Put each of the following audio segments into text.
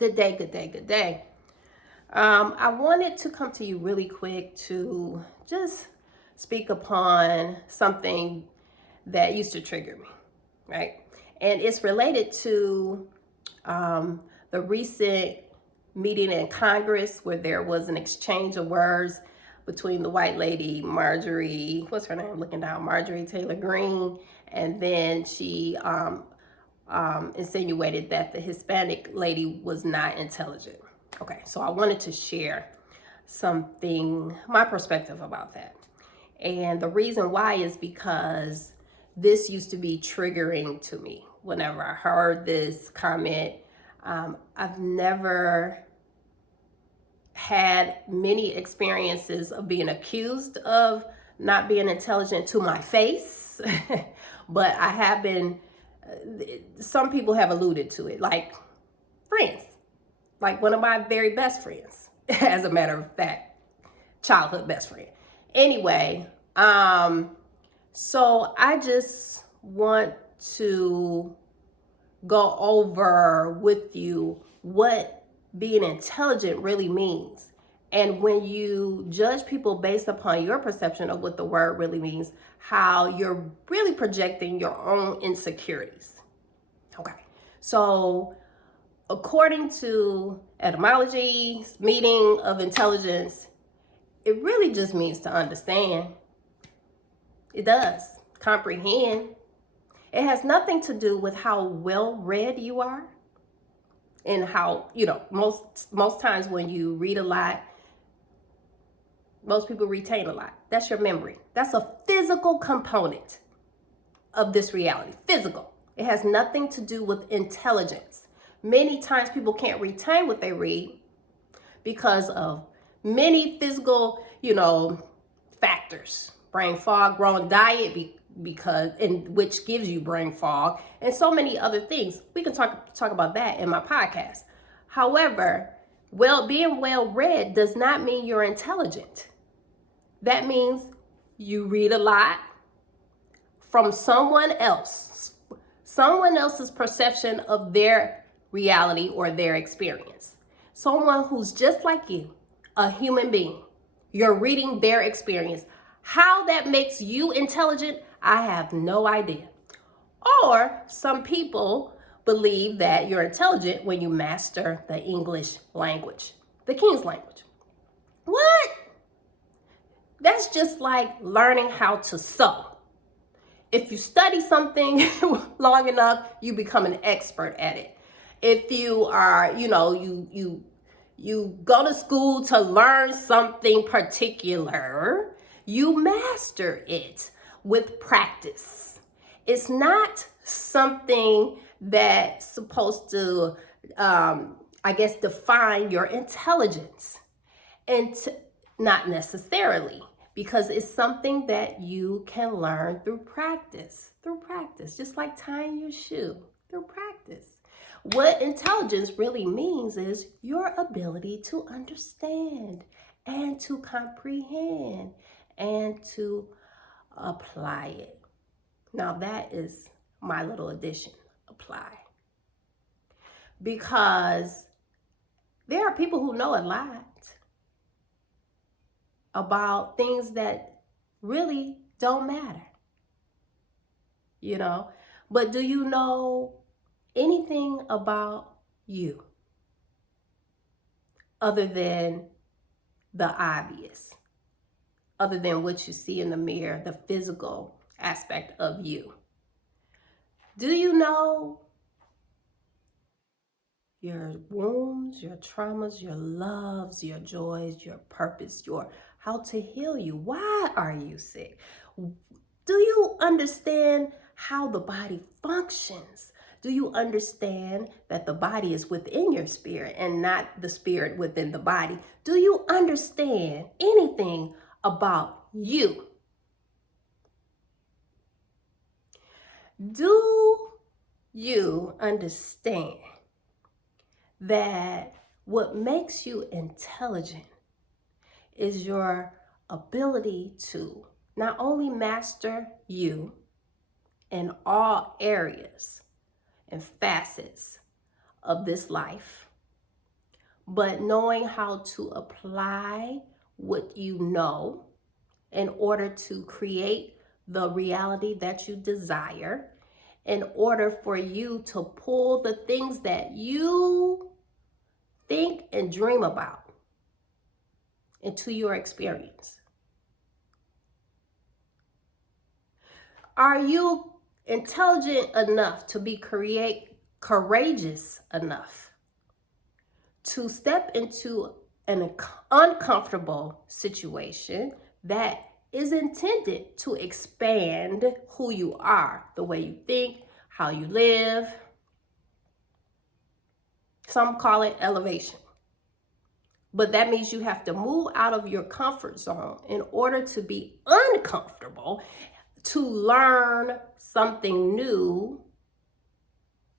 Good day, good day, good day. I wanted to come to you really quick to just speak upon something that used to trigger me, right? And it's related to the recent meeting in Congress where there was an exchange of words between the white lady, what's her name? Looking down, Marjorie Taylor Greene, and then she insinuated that the Hispanic lady was not intelligent. Okay, so I wanted to share my perspective about that. And the reason why is because this used to be triggering to me whenever I heard this comment. I've never had many experiences of being accused of not being intelligent to my face, but I have been, some people have alluded to it, like friends, like one of my very best friends, as a matter of fact, childhood best friend. Anyway, so I just want to go over with you what being intelligent really means. And when you judge people based upon your perception of what the word really means, how you're really projecting your own insecurities. Okay, so according to etymology's meaning of intelligence, it really just means to understand. It does. Comprehend. It has nothing to do with how well read you are and how, most times when you read a lot, most people retain a lot. That's your memory. That's a physical component of this reality. Physical. It has nothing to do with intelligence. Many times people can't retain what they read because of many physical, factors. Brain fog, wrong diet, which gives you brain fog, and so many other things. We can talk about that in my podcast. However, being well read does not mean you're intelligent. That means you read a lot from someone else's perception of their reality or their experience. Someone who's just like you, a human being. You're reading their experience. How that makes you intelligent, I have no idea. Or some people believe that you're intelligent when you master the English language, the King's language. What? That's just like learning how to sew. If you study something long enough, you become an expert at it. If you are, you go to school to learn something particular, you master it with practice. It's not something that's supposed to, define your intelligence. And not necessarily, because it's something that you can learn through practice, just like tying your shoe, through practice. What intelligence really means is your ability to understand and to comprehend and to apply it. Now that is my little addition, apply. Because there are people who know a lot about things that really don't matter, But do you know anything about you other than the obvious, other than what you see in the mirror, the physical aspect of you? Do you know your wounds, your traumas, your loves, your joys, your purpose, how to heal you? Why are you sick? Do you understand how the body functions? Do you understand that the body is within your spirit and not the spirit within the body? Do you understand anything about you? Do you understand that what makes you intelligent is your ability to not only master you in all areas and facets of this life, but knowing how to apply what you know in order to create the reality that you desire, in order for you to pull the things that you think and dream about into your experience. Are you intelligent enough to be courageous enough to step into an uncomfortable situation that is intended to expand who you are, the way you think, how you live? Some call it elevation. But that means you have to move out of your comfort zone in order to be uncomfortable, to learn something new,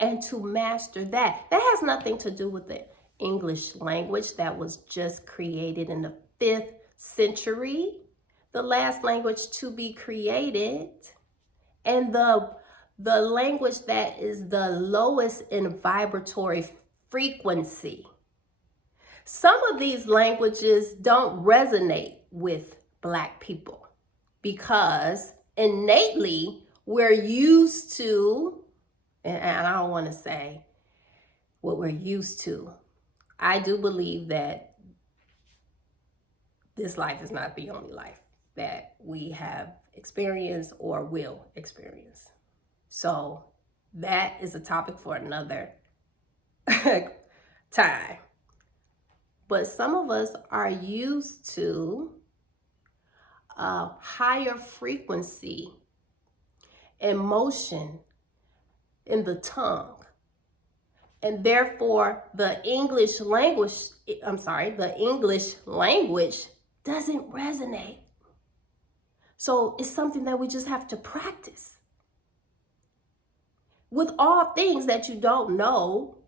and to master that. That has nothing to do with the English language that was just created in the 5th century, the last language to be created, and the language that is the lowest in vibratory frequency. Some of these languages don't resonate with Black people because innately we're used to, and I don't want to say what we're used to. I do believe that this life is not the only life that we have experienced or will experience. So that is a topic for another time. But some of us are used to a higher frequency emotion in the tongue. And therefore, the English language doesn't resonate. So it's something that we just have to practice. With all things that you don't know,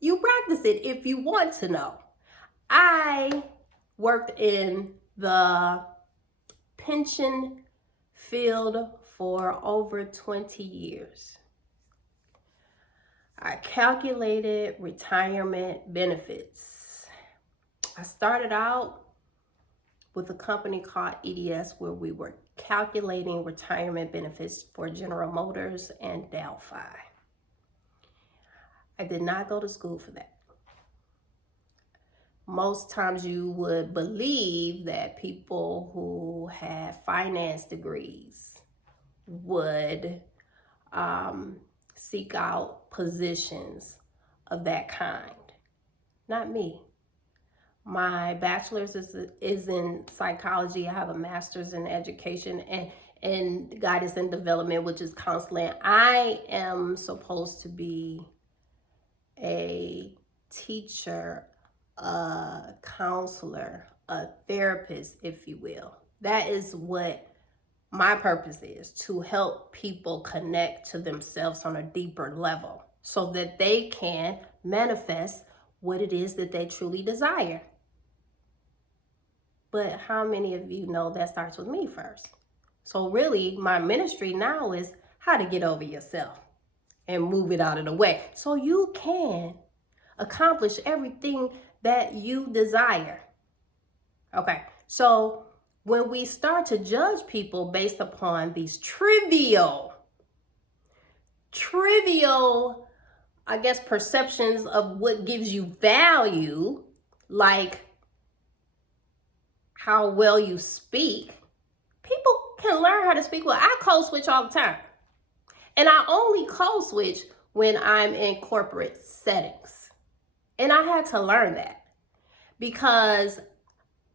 you practice it if you want to know. I worked in the pension field for over 20 years. I calculated retirement benefits. I started out with a company called EDS where we were calculating retirement benefits for General Motors and Delphi. I did not go to school for that. Most times you would believe that people who have finance degrees would seek out positions of that kind. Not me. My bachelor's is in psychology. I have a master's in education and guidance and development, which is counseling. I am supposed to be a teacher, a counselor, a therapist, if you will. That is what my purpose is, to help people connect to themselves on a deeper level so that they can manifest what it is that they truly desire. But how many of you know that starts with me first? So really, my ministry now is how to get over yourself and move it out of the way so you can accomplish everything that you desire. Okay, so when we start to judge people based upon these trivial, I guess, perceptions of what gives you value, like how well you speak, people can learn how to speak well. I code switch all the time. And I only code switch when I'm in corporate settings. And I had to learn that because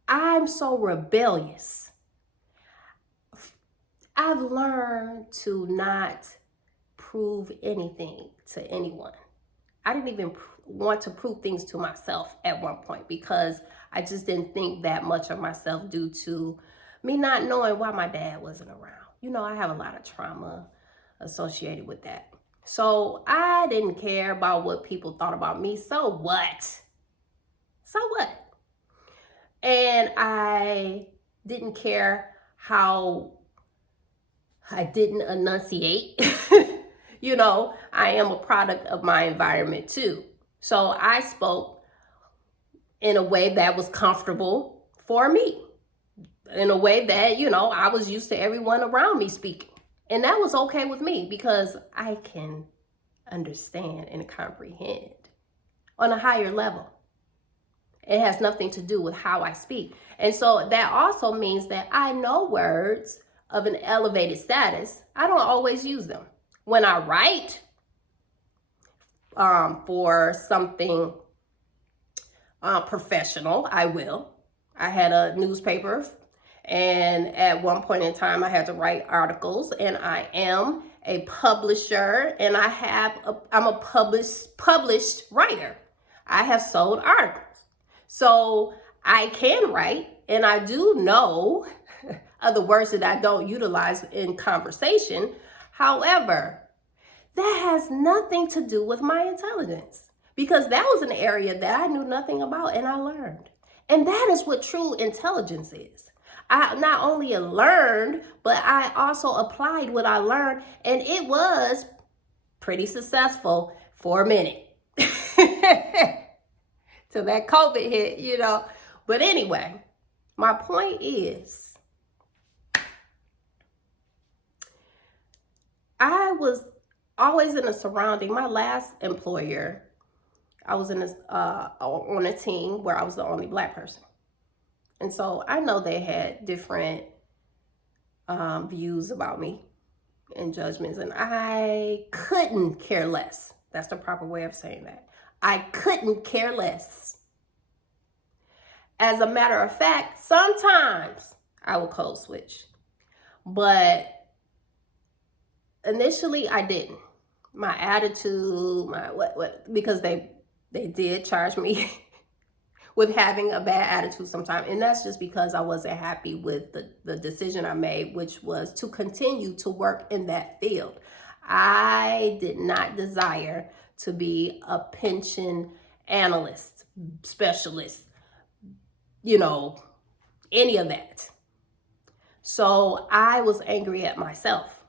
I'm so rebellious. I've learned to not prove anything to anyone. I didn't even want to prove things to myself at one point because I just didn't think that much of myself due to me not knowing why my dad wasn't around. You know, I have a lot of trauma associated with that. So I didn't care about what people thought about me. So what? So what? And I didn't care how I didn't enunciate. You know, I am a product of my environment too. So I spoke in a way that was comfortable for me, in a way that, I was used to everyone around me speaking. And that was okay with me because I can understand and comprehend on a higher level. It has nothing to do with how I speak. And so that also means that I know words of an elevated status. I don't always use them. When I write for something professional, I will. I had a newspaper, and at one point in time, I had to write articles, and I am a publisher, and I'm a published writer. I have sold articles. So I can write, and I do know other words that I don't utilize in conversation. However, that has nothing to do with my intelligence, because that was an area that I knew nothing about and I learned. And that is what true intelligence is. I not only learned, but I also applied what I learned, and it was pretty successful for a minute. Till that COVID hit, But anyway, my point is, I was always in a surrounding. My last employer, I was on a team where I was the only Black person. And so I know they had different views about me and judgments, and I couldn't care less. That's the proper way of saying that. I couldn't care less. As a matter of fact, sometimes I would code switch, but initially I didn't. My attitude, because they did charge me with having a bad attitude sometimes, and that's just because I wasn't happy with the decision I made, which was to continue to work in that field. I did not desire to be a pension analyst, specialist, any of that. So I was angry at myself,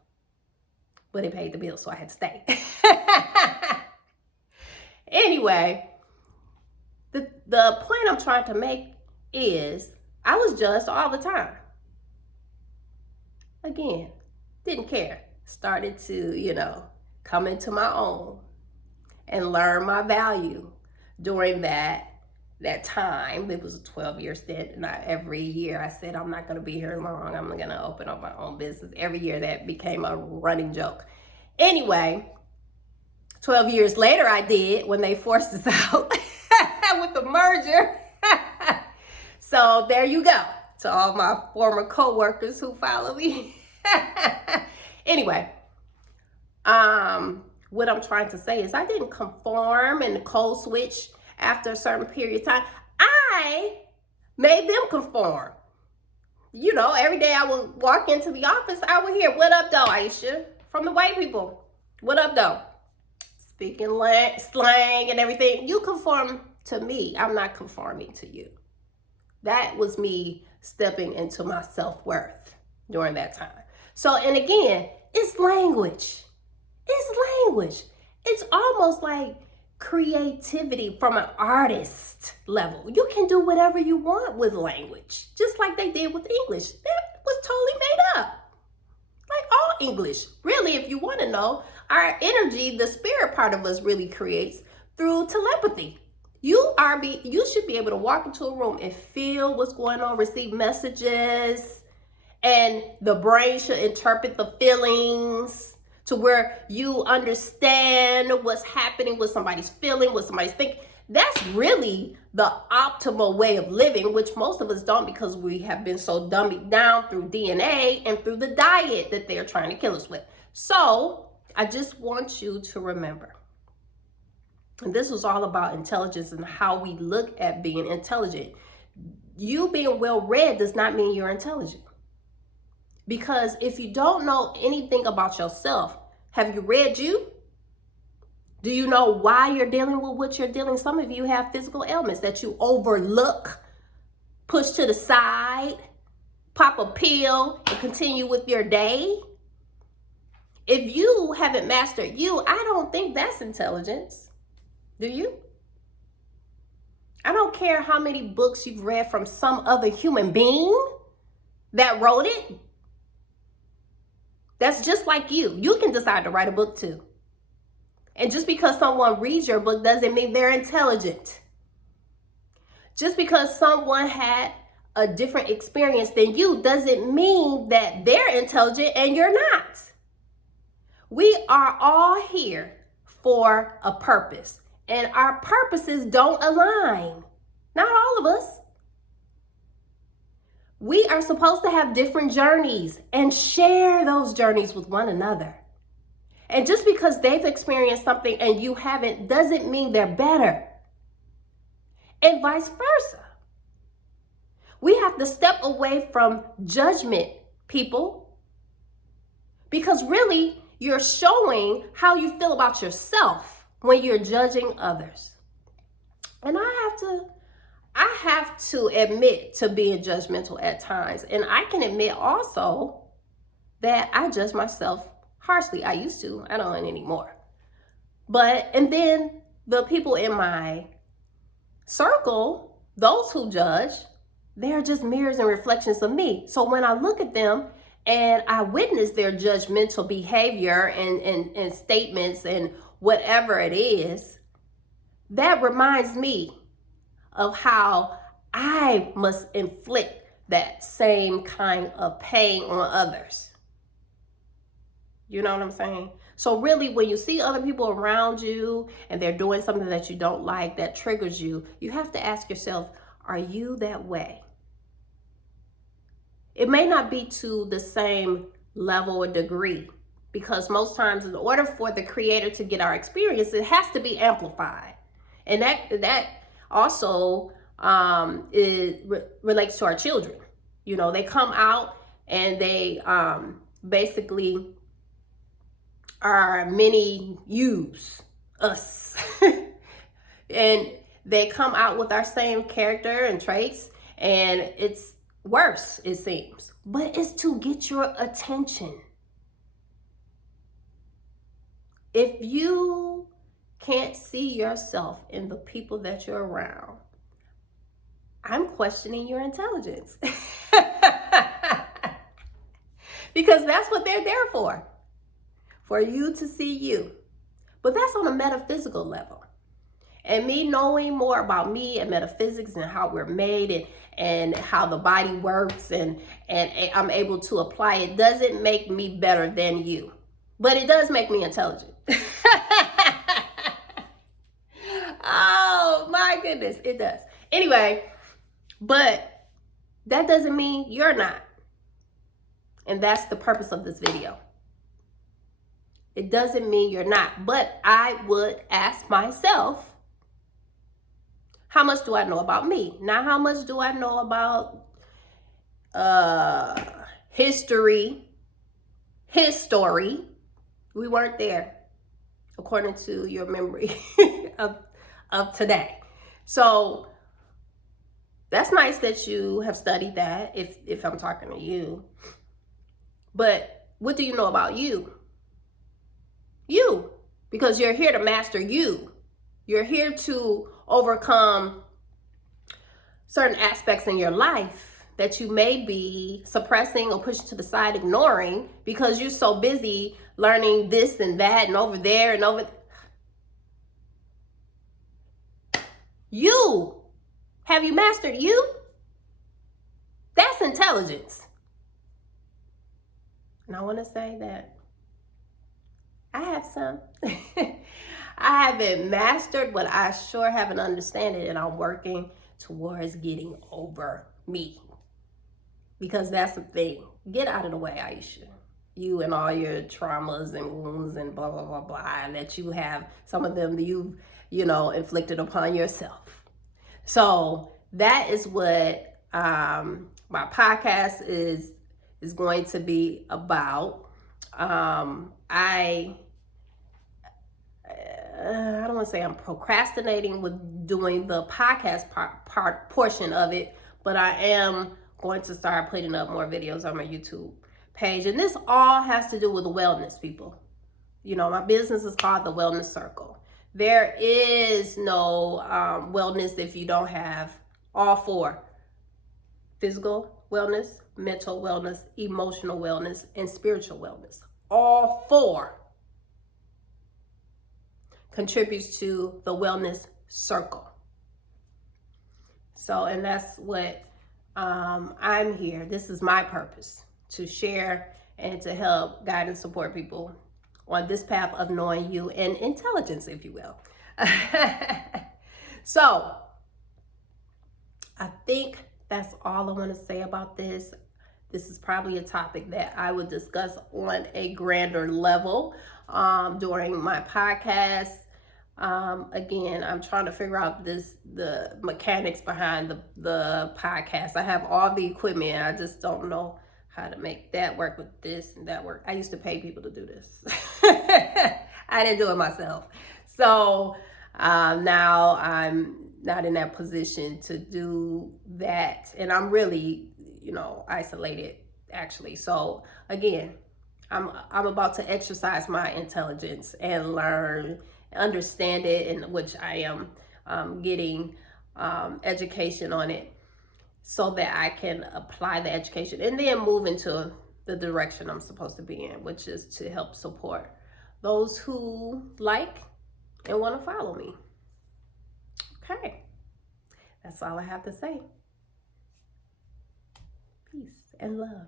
but it paid the bill, so I had to stay. Anyway, the point I'm trying to make is I was judged all the time. Again, didn't care. Started to, come into my own and learn my value during that time. It was a 12-year stint, and every year I said, I'm not going to be here long. I'm going to open up my own business. Every year that became a running joke. Anyway, 12 years later I did, when they forced us out with the merger. So there you go, to all my former co-workers who follow me. Anyway, what I'm trying to say is I didn't conform and code switch after a certain period of time. I made them conform. Every day I would walk into the office, I would hear, "What up, though, Aisha?" from the white people. "What up, though?" Speaking slang and everything. You conform to me. I'm not conforming to you. That was me stepping into my self-worth during that time. So, and again, it's language. It's language. It's almost like creativity from an artist level. You can do whatever you want with language, just like they did with English. That was totally made up. Like all English. Really, if you want to know, our energy, the spirit part of us, really creates through telepathy. You should be able to walk into a room and feel what's going on, receive messages, and the brain should interpret the feelings to where you understand what's happening, what somebody's feeling, what somebody's thinking. That's really the optimal way of living, which most of us don't, because we have been so dummied down through DNA and through the diet that they're trying to kill us with. So I just want you to remember, and this was all about intelligence and how we look at being intelligent. You being well-read does not mean you're intelligent. Because if you don't know anything about yourself, have you read you? Do you know why you're dealing with what you're dealing? Some of you have physical ailments that you overlook, push to the side, pop a pill, and continue with your day. If you haven't mastered you, I don't think that's intelligence. Do you? I don't care how many books you've read from some other human being that wrote it. That's just like you. You can decide to write a book too. And just because someone reads your book doesn't mean they're intelligent. Just because someone had a different experience than you doesn't mean that they're intelligent and you're not. We are all here for a purpose, and our purposes don't align. Not all of us. We are supposed to have different journeys and share those journeys with one another. And just because they've experienced something and you haven't doesn't mean they're better. And vice versa. We have to step away from judgment, people, because really you're showing how you feel about yourself when you're judging others. And I have to admit to being judgmental at times. And I can admit also that I judge myself harshly. I used to, I don't anymore. And then the people in my circle, those who judge, they're just mirrors and reflections of me. So when I look at them and I witness their judgmental behavior and statements and whatever it is, that reminds me of how I must inflict that same kind of pain on others. You know what I'm saying? So really, when you see other people around you and they're doing something that you don't like, that triggers you, you have to ask yourself, are you that way? It may not be to the same level or degree, because most times in order for the creator to get our experience, it has to be amplified. And that also relates to our children. You know, they come out and they basically are mini yous, us. And they come out with our same character and traits, and it's worse, it seems. But it's to get your attention. If you can't see yourself in the people that you're around, I'm questioning your intelligence. Because that's what they're there for you to see you. But that's on a metaphysical level. And me knowing more about me and metaphysics and how we're made and how the body works and I'm able to apply it doesn't make me better than you. But it does make me intelligent. Oh my goodness, it does. Anyway, but that doesn't mean you're not. And that's the purpose of this video. It doesn't mean you're not, but I would ask myself, how much do I know about me? Now, how much do I know about history? We weren't there, according to your memory of today. So that's nice that you have studied that, if I'm talking to you. But what do you know about you? You, because you're here to master you. You're here to overcome certain aspects in your life that you may be suppressing or pushing to the side, ignoring, because you're so busy learning this and that and over there and over. You. Have you mastered you? That's intelligence. And I want to say that I have some. I haven't mastered, but I sure have an understanding, and I'm working towards getting over me. Because that's the thing. Get out of the way, Aisha. You and all your traumas and wounds and blah, blah, blah, blah, and that you have, some of them that you've, inflicted upon yourself. So that is what my podcast is going to be about. I don't want to say I'm procrastinating with doing the podcast portion of it, but I am going to start putting up more videos on my YouTube page. And this all has to do with wellness, people. My business is called The Wellness Circle. There is no wellness if you don't have all four: physical wellness, mental wellness, emotional wellness, and spiritual wellness. All four contributes to the wellness circle. So, and that's what I'm here. This is my purpose, to share and to help guide and support people on this path of knowing you and intelligence, if you will. So, I think that's all I want to say about this. This is probably a topic that I would discuss on a grander level during my podcast. Again, I'm trying to figure out the mechanics behind the podcast. I have all the equipment. I just don't know how to make that work with this and that work. I used to pay people to do this. I didn't do it myself. So now I'm not in that position to do that. And I'm really, isolated actually. So again, I'm about to exercise my intelligence and learn, understand it, in which I am getting education on it, so that I can apply the education and then move into the direction I'm supposed to be in, which is to help support those who like and want to follow me. Okay, that's all I have to say. Peace and love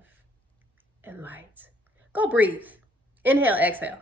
and light. Go breathe. Inhale, exhale.